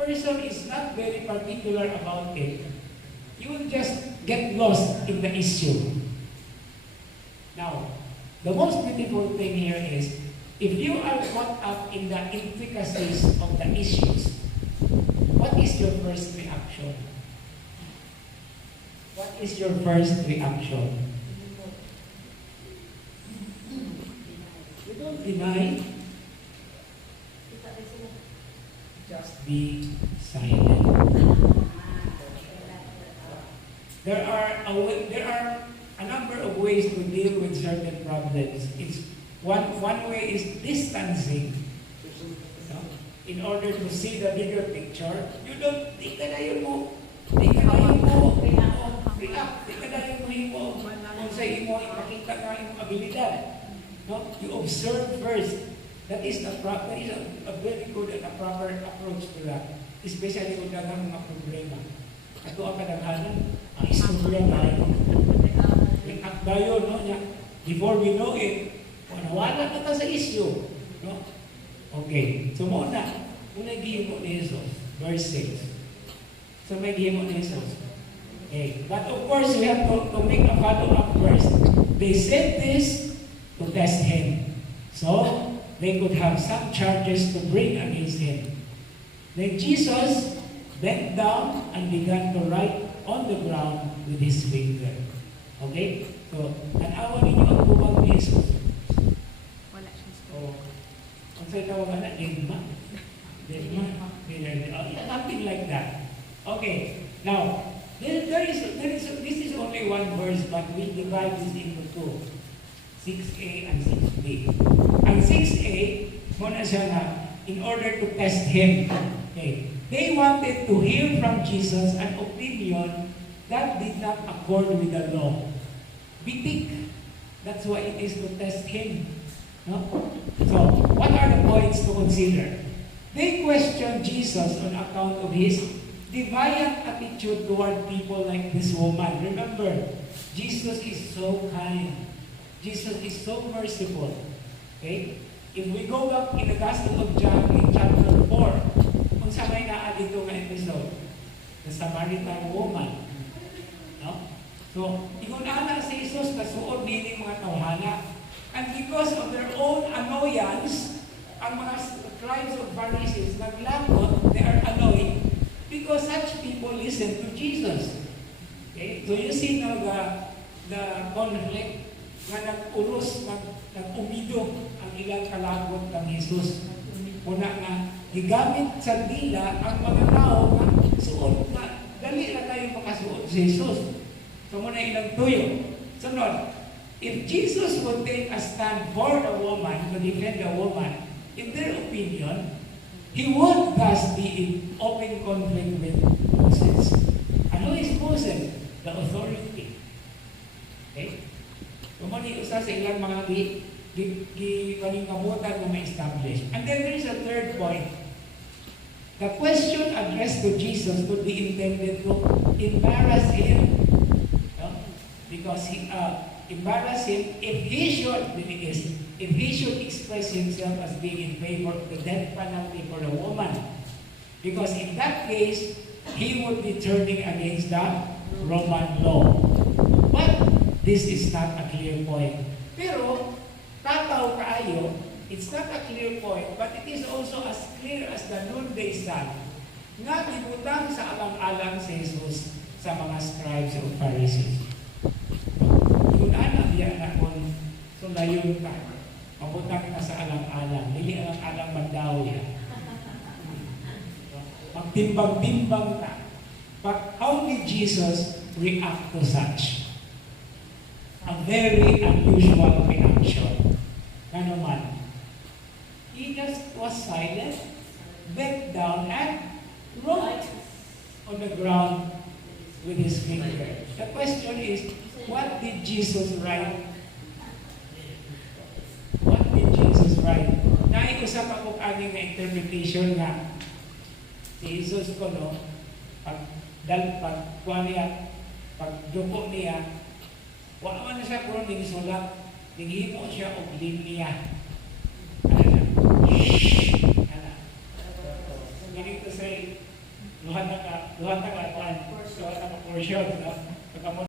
person is not very particular about it, you will just get lost in the issue. Now, the most beautiful thing here is, if you are caught up in the intricacies of the issues, what is your first reaction? What is your first reaction? You don't deny. Just be silent. There are a number of ways to deal with certain problems. It's one way is distancing. In order to see the bigger picture, you don't react. Kung sa imo, ipakita nga yung abilidad. No? You observe first. That is a very good and a proper approach to that. Especially kung dagang mga problema. Ato ang kadaghanan, ang istorya tayo. React tayo, no? Before we know it, nawala na ta sa issue. No? Okay, so muna gihimo ni Jesus, verse 6. So may gihimo ni Jesus. Okay, but of course we have to make a follow-up verse. They said this to test him. So, they could have some charges to bring against him. Then Jesus bent down and began to write on the ground with his finger. Okay? So, tanawa ninyo ang bubag ni Jesus. Wala siya. So, kung sa'yo tawagan na, Digma. Something like that. Okay. Now, this is only one verse, but we divide this into two. 6a and 6b. Ang 6a, muna siya na, in order to test him. Okay. They wanted to hear from Jesus an opinion that did not accord with the law. Bitik. That's why it is to test him. No? So, what are the points to consider? They questioned Jesus on account of his defiant attitude toward people like this woman. Remember, Jesus is so kind. Jesus is so merciful. Okay? If we go back in the Gospel of John in chapter 4, kung sa may naa dito nga episode, the Samaritan woman. No? So, igunana si Jesus kasuod nining mga tawhana. And because of their own annoyance, ang mga tribes of Pharisees naglagot, they are annoyed because such people listen to Jesus. Okay? So you see now the conflict nga nag-uros, nag-umido ang ilang kalagot ng Jesus. Una nga, gigamit sa dila ang mga tao nga suot na dali na tayo makasuot sa Jesus. So muna ilang tuyo. Sunod, if Jesus would take a stand for the woman, to defend the woman, in their opinion, he would thus be in open conflict with Moses. Ano is Moses? The authority. Okay? Kumani usa sa ilang mga paningkamutan na ma-establish. And then there is a third point. The question addressed to Jesus could be intended to embarrass him. No? Because embarrass him if he should express himself as being in favor of the death penalty for a woman. Because in that case, he would be turning against the Roman law. But this is not a clear point. Pero, tataw kaayo, it's not a clear point, but it is also as clear as the noonday sun nga gibutang sa alang-alang si Jesus sa mga scribes o Pharisees. Kung alam yan na kung sulayon ka, mabutang ka sa alang-alang, hindi alang-alang magdaw yan. Magtimbang-timbang ka. But how did Jesus react to such? A very unusual reaction. Ano man? He just was silent, bent down, and wrote on the ground with his finger. The question is, what did Jesus write? What did Jesus write? Naiusap ako kaning na interpretation na si Jesus ko, no, pag duko niya, wala man na siya kung ning sulat, ninghimo siya og linya. Meaning to say, duha na ka portion, no? Pagka mo